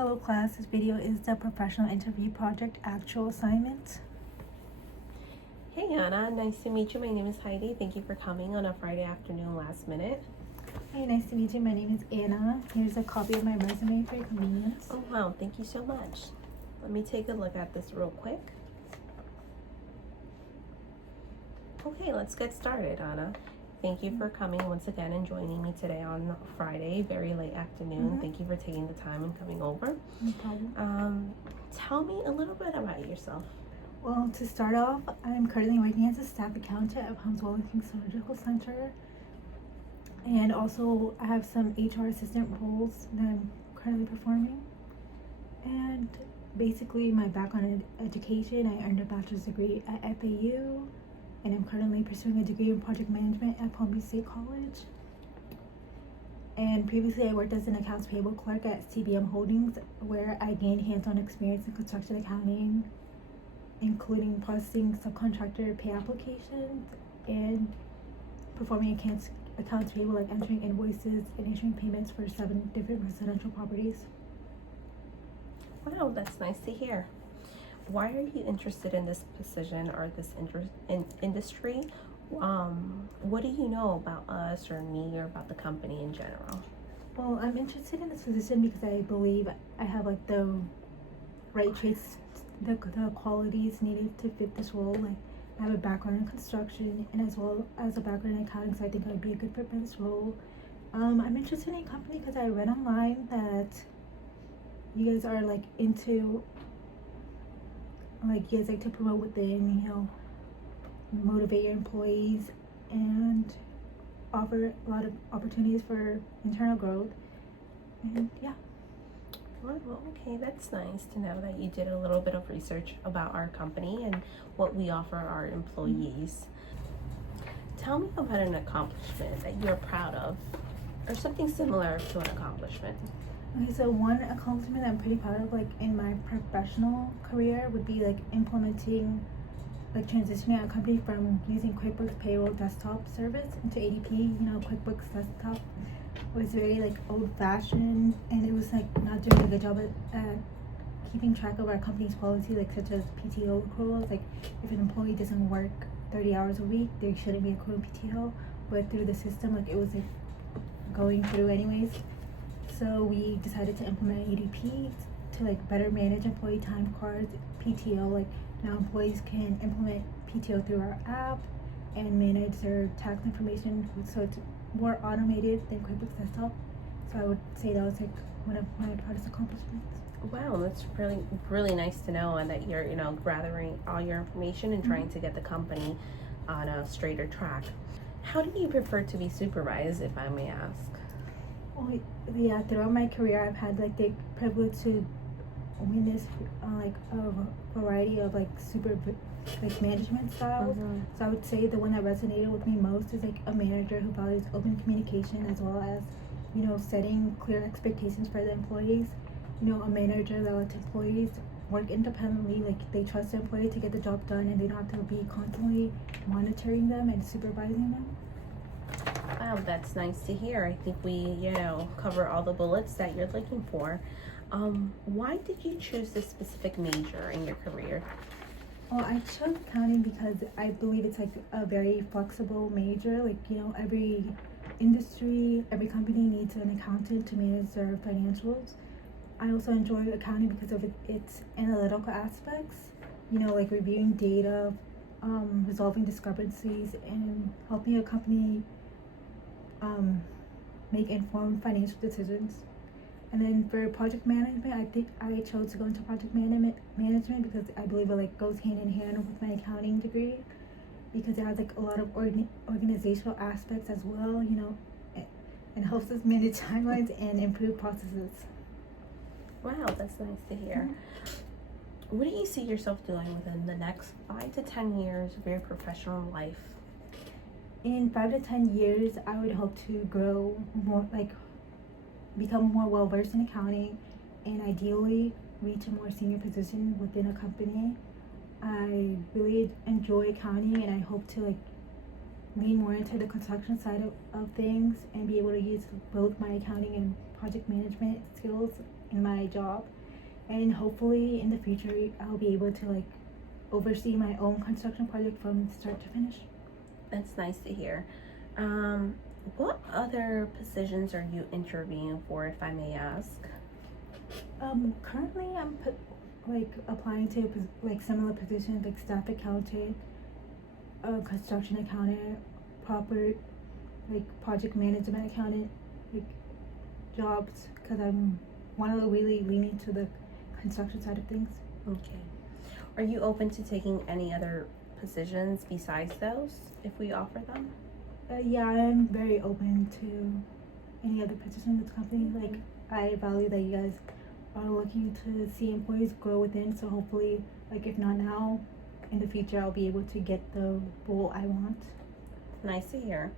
Hello class, this video is the professional interview project actual assignment. Hey Anna, nice to meet you. My name is Heidi. Thank you for coming on a Friday afternoon last minute. Hey, nice to meet you. My name is Anna. Here's a copy of my resume for your convenience. Oh wow, thank you so much. Let me take a look at this real quick. Okay, let's get started, Anna. Thank you for coming once again and joining me today on Friday, very late afternoon. Thank you for taking the time and coming over. No problem. Tell me a little bit about yourself. Well, to start off, I'm currently working as a staff accountant at Holmes Wellington Surgical Center. And also, I have some HR assistant roles that I'm currently performing. And basically, my background in education, I earned a bachelor's degree at FAU. And I'm currently pursuing a degree in project management at Palm Beach State College. And previously I worked as an accounts payable clerk at CBM Holdings, where I gained hands-on experience in construction accounting, including processing subcontractor pay applications and performing accounts payable, like entering invoices and issuing payments for 7 different residential properties. Wow, that's nice to hear. Why are you interested in this position or this industry? What do you know about us or me or about the company in general? Well, I'm interested in this position because I believe I have like the right traits, the qualities needed to fit this role. Like, I have a background in construction and as well as a background in accounting, so I think I'd be a good fit for this role. I'm interested in a company because I read online that you guys are like into, like, you guys like to promote within, motivate your employees and offer a lot of opportunities for internal growth. And yeah. Well, okay, that's nice to know that you did a little bit of research about our company and what we offer our employees. Tell me about an accomplishment that you're proud of, or something similar to an accomplishment. Okay, so one accomplishment that I'm pretty proud of, like in my professional career, would be like implementing, like transitioning our company from using QuickBooks Payroll desktop service into ADP. QuickBooks desktop was very like old-fashioned, and it was like not doing a good job at keeping track of our company's policy, like such as PTO accruals. Like, if an employee doesn't work 30 hours a week, they shouldn't be accruing PTO. But through the system, like, it was like going through anyways. So we decided to implement ADP to like better manage employee time cards, PTO. Like, now employees can implement PTO through our app and manage their tax information, so it's more automated than QuickBooks Desktop. So I would say that was like one of my proudest accomplishments. Wow, that's really nice to know, and that you're gathering all your information and trying to get the company on a straighter track. How do you prefer to be supervised, if I may ask? Well, yeah, throughout my career, I've had like the privilege to witness like a variety of like management styles. So I would say the one that resonated with me most is like a manager who values open communication, as well as setting clear expectations for the employees. A manager that lets employees work independently, like they trust the employee to get the job done, and they don't have to be constantly monitoring them and supervising them. Wow, that's nice to hear. I think we, cover all the bullets that you're looking for. Why did you choose this specific major in your career? Well, I chose accounting because I believe it's like a very flexible major. Like, every industry, every company needs an accountant to manage their financials. I also enjoy accounting because of its analytical aspects, like reviewing data, resolving discrepancies, and helping a company make informed financial decisions. And then for project management, I think I chose to go into project management because I believe it like goes hand in hand with my accounting degree, because it has like a lot of organizational aspects as well, and helps us manage timelines and improve processes. Wow, that's nice to hear. What do you see yourself doing within the next 5 to 10 years of your professional life? In 5 to 10 years, I would hope to grow more, like become more well-versed in accounting, and ideally reach a more senior position within a company. I really enjoy accounting, and I hope to like lean more into the construction side of things and be able to use both my accounting and project management skills in my job, and hopefully in the future I'll be able to like oversee my own construction project from start to finish. That's nice to hear. What other positions are you interviewing for, if I may ask? Currently I'm applying to like similar positions like staff accountant, construction accountant, proper like project management accountant, like jobs, because I'm want to really lean into the construction side of things. Okay. Are you open to taking any other positions besides those if we offer them? Yeah, I'm very open to any other position in this company. Like, I value that you guys are looking to see employees grow within, so hopefully, like, if not now, in the future, I'll be able to get the role I want. Nice to hear.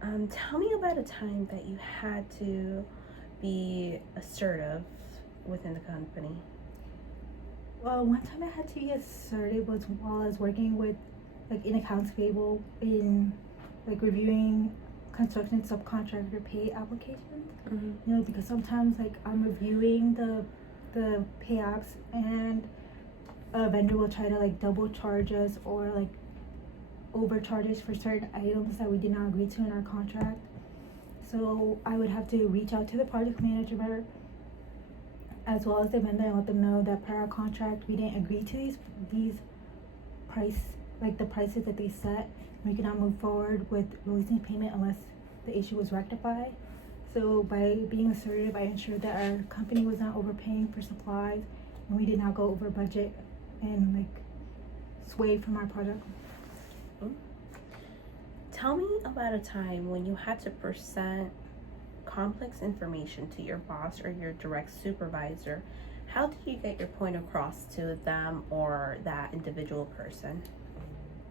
Tell me about a time that you had to be assertive within the company. Well, one time I had to be assertive was while I was working with, like, in accounts payable in, like, reviewing construction subcontractor pay applications. Mm-hmm. You know, because sometimes, like, I'm reviewing the pay apps and a vendor will try to, like, double charge us or, like, overcharge us for certain items that we did not agree to in our contract. So I would have to reach out to the project manager as well as the vendor and let them know that per our contract we didn't agree to these the prices that they set. We could not move forward with releasing payment unless the issue was rectified. So by being assertive, I ensured that our company was not overpaying for supplies and we did not go over budget and like sway from our project. Tell me about a time when you had to present complex information to your boss or your direct supervisor. How did you get your point across to them or that individual person?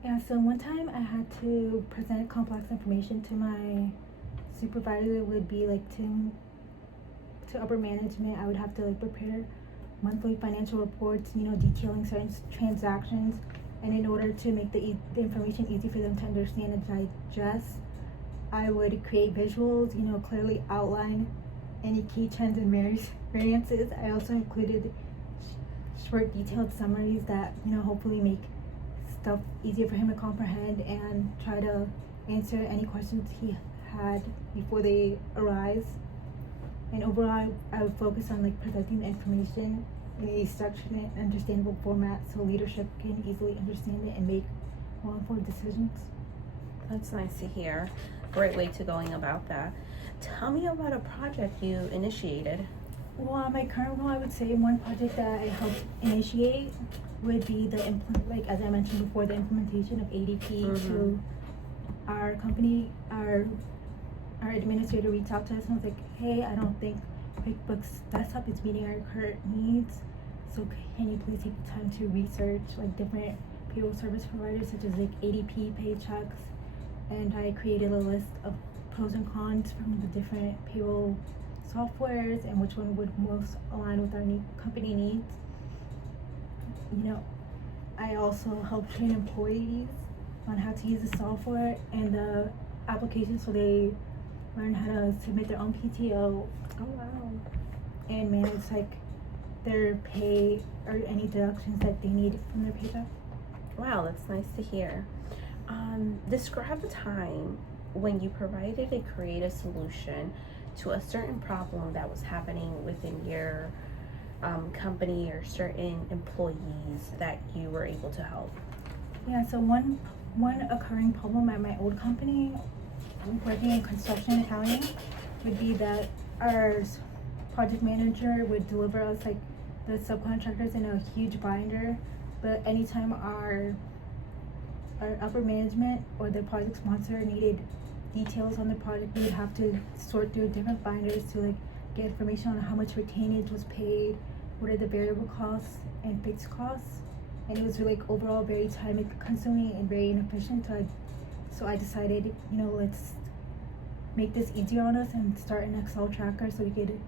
Yeah, so one time I had to present complex information to my supervisor. It would be like to upper management. I would have to like prepare monthly financial reports, you know, detailing certain transactions, and in order to make the information easy for them to understand and digest, I would create visuals, you know, clearly outline any key trends and variances. I also included short detailed summaries that, you know, hopefully make stuff easier for him to comprehend and try to answer any questions he had before they arise. And overall, I would focus on like presenting the information in a structured and understandable format so leadership can easily understand it and make well-informed decisions. That's nice to hear. Great way to going about that. Tell me about a project you initiated. Well, my current role, I would say one project that I helped initiate would be like as I mentioned before, the implementation of ADP to our company. Our administrator reached out to us and was like, hey, I don't think QuickBooks Desktop is meeting our current needs, so can you please take the time to research like different payroll service providers such as like ADP, Paychex, and I created a list of pros and cons from the different payroll softwares and which one would most align with our company needs. You know, I also help train employees on how to use the software and the application so they learn how to submit their own PTO. Oh wow. And manage like their pay or any deductions that they need from their paycheck. Wow, that's nice to hear. Describe a time when you provided a creative solution to a certain problem that was happening within your company or certain employees that you were able to help. Yeah, so one occurring problem at my old company, working in construction accounting, would be that our project manager would deliver us like the subcontractors in a huge binder, but anytime our upper management or the project sponsor needed details on the project, we would have to sort through different binders to like get information on how much retainage was paid, what are the variable costs and fixed costs, and it was like overall very time consuming and very inefficient. So I decided, you know, let's make this easier on us and start an Excel tracker so we could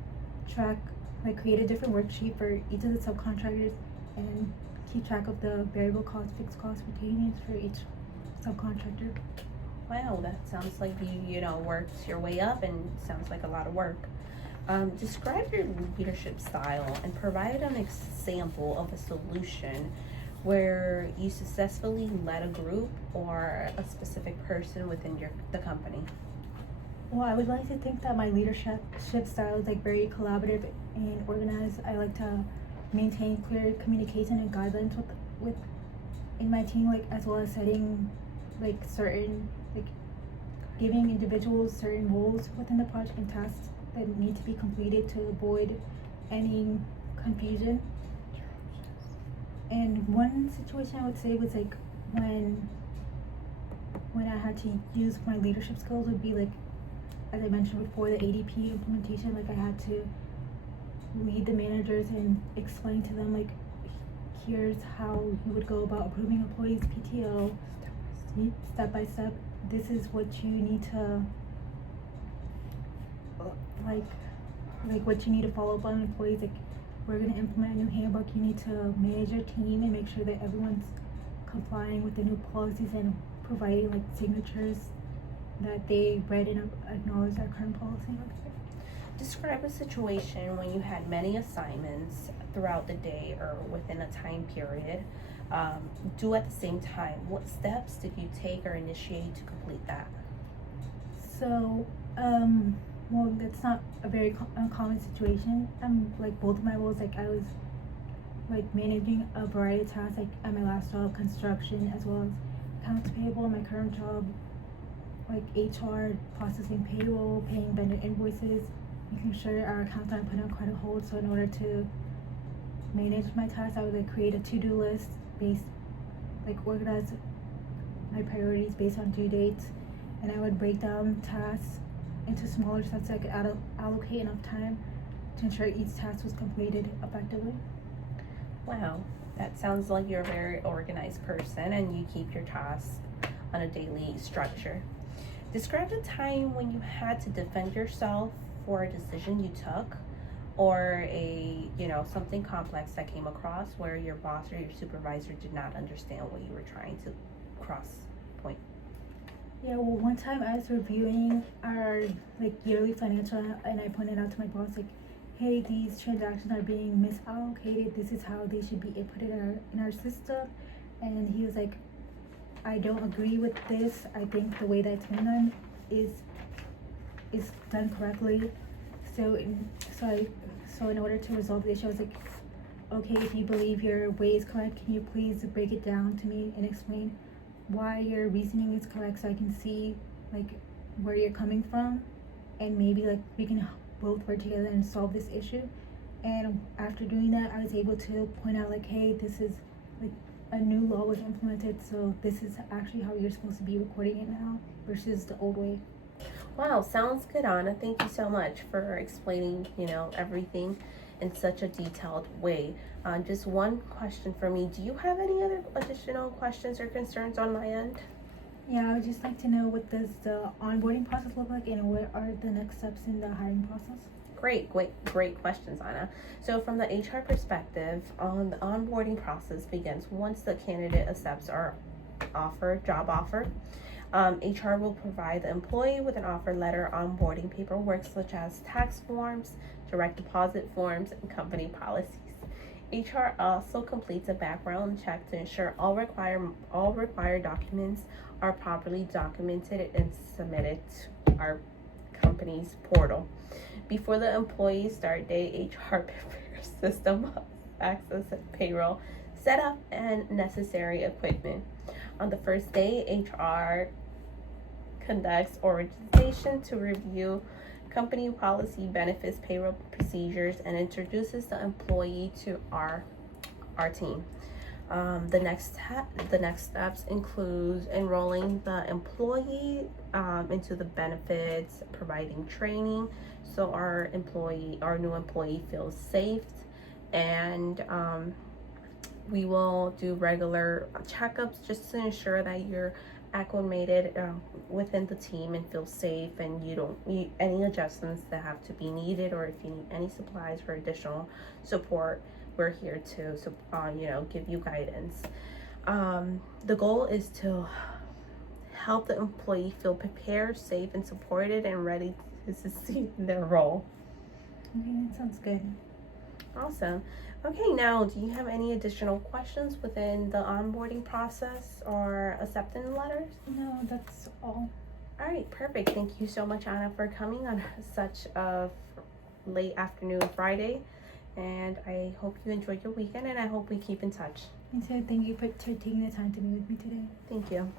track, like create a different worksheet for each of the subcontractors and keep track of the variable costs, fixed costs, retainage for each subcontractor. Wow, that sounds like you worked your way up and sounds like a lot of work. Describe your leadership style and provide an example of a solution where you successfully led a group or a specific person within the company. Well, I would like to think that my leadership style is like very collaborative and organized. I like to maintain clear communication and guidelines with in my team, like as well as setting like certain like giving individuals certain roles within the project and tasks that need to be completed to avoid any confusion. And one situation I would say was like when I had to use my leadership skills would be like, as I mentioned before, the ADP implementation. Like I had to lead the managers and explain to them like, here's how you would go about approving employees PTO step by step. This is what you need to like what you need to follow up on employees. Like we're gonna implement a new handbook. You need to manage your team and make sure that everyone's complying with the new policies and providing like signatures that they read and acknowledge our current policy. Describe a situation when you had many assignments throughout the day or within a time period due at the same time. What steps did you take or initiate to complete that? So, well, that's not a very uncommon situation. Like both of my roles, like I was like managing a variety of tasks, like at my last job, construction, as well as accounts payable. My current job, like HR, processing payroll, paying vendor invoices, making sure our accounts aren't put on credit hold. So in order to manage my tasks, I would like create a to-do list based, like organize my priorities based on due dates, and I would break down tasks into smaller steps so I could allocate enough time to ensure each task was completed effectively. Wow, that sounds like you're a very organized person and you keep your tasks on a daily structure. Describe the time when you had to defend yourself for a decision you took or something complex that came across where your boss or your supervisor did not understand what you were trying to cross point. Yeah, well, one time I was reviewing our like yearly financial, and I pointed out to my boss like, hey, these transactions are being misallocated. This is how they should be inputted in our system. And he was like, I don't agree with this. I think the way that it's been done is done correctly. So in order to resolve the issue, I was like, okay, if you believe your way is correct, can you please break it down to me and explain why your reasoning is correct so I can see like where you're coming from, and maybe like we can both work together and solve this issue. And after doing that, I was able to point out like, hey, this is like a new law was implemented, so this is actually how you're supposed to be recording it now versus the old way. Wow, sounds good, Anna. Thank you so much for explaining, everything in such a detailed way. Just one question for me. Do you have any other additional questions or concerns on my end? Yeah, I would just like to know, what does the onboarding process look like and what are the next steps in the hiring process? Great questions, Anna. So from the HR perspective, the onboarding process begins once the candidate accepts our job offer. HR will provide the employee with an offer letter, onboarding paperwork such as tax forms, direct deposit forms, and company policies. HR also completes a background check to ensure all required documents are properly documented and submitted to our company's portal. Before the employee start date, HR prepares system access and payroll setup and necessary equipment. On the first day, HR conducts orientation to review company policy, benefits, payroll procedures, and introduces the employee to our team. The next steps include enrolling the employee into the benefits, providing training so our new employee feels safe, and we will do regular checkups just to ensure that you're acclimated within the team and feel safe, and you don't need any adjustments that have to be needed, or if you need any supplies for additional support, we're here to give you guidance. The goal is to help the employee feel prepared, safe, and supported, and ready to succeed in their role. Okay, that sounds good. Awesome. Okay, now do you have any additional questions within the onboarding process or acceptance letters? No, that's all. All right, perfect. Thank you so much, Anna, for coming on such a late afternoon Friday. And I hope you enjoyed your weekend, and I hope we keep in touch. And so thank you for taking the time to be with me today. Thank you.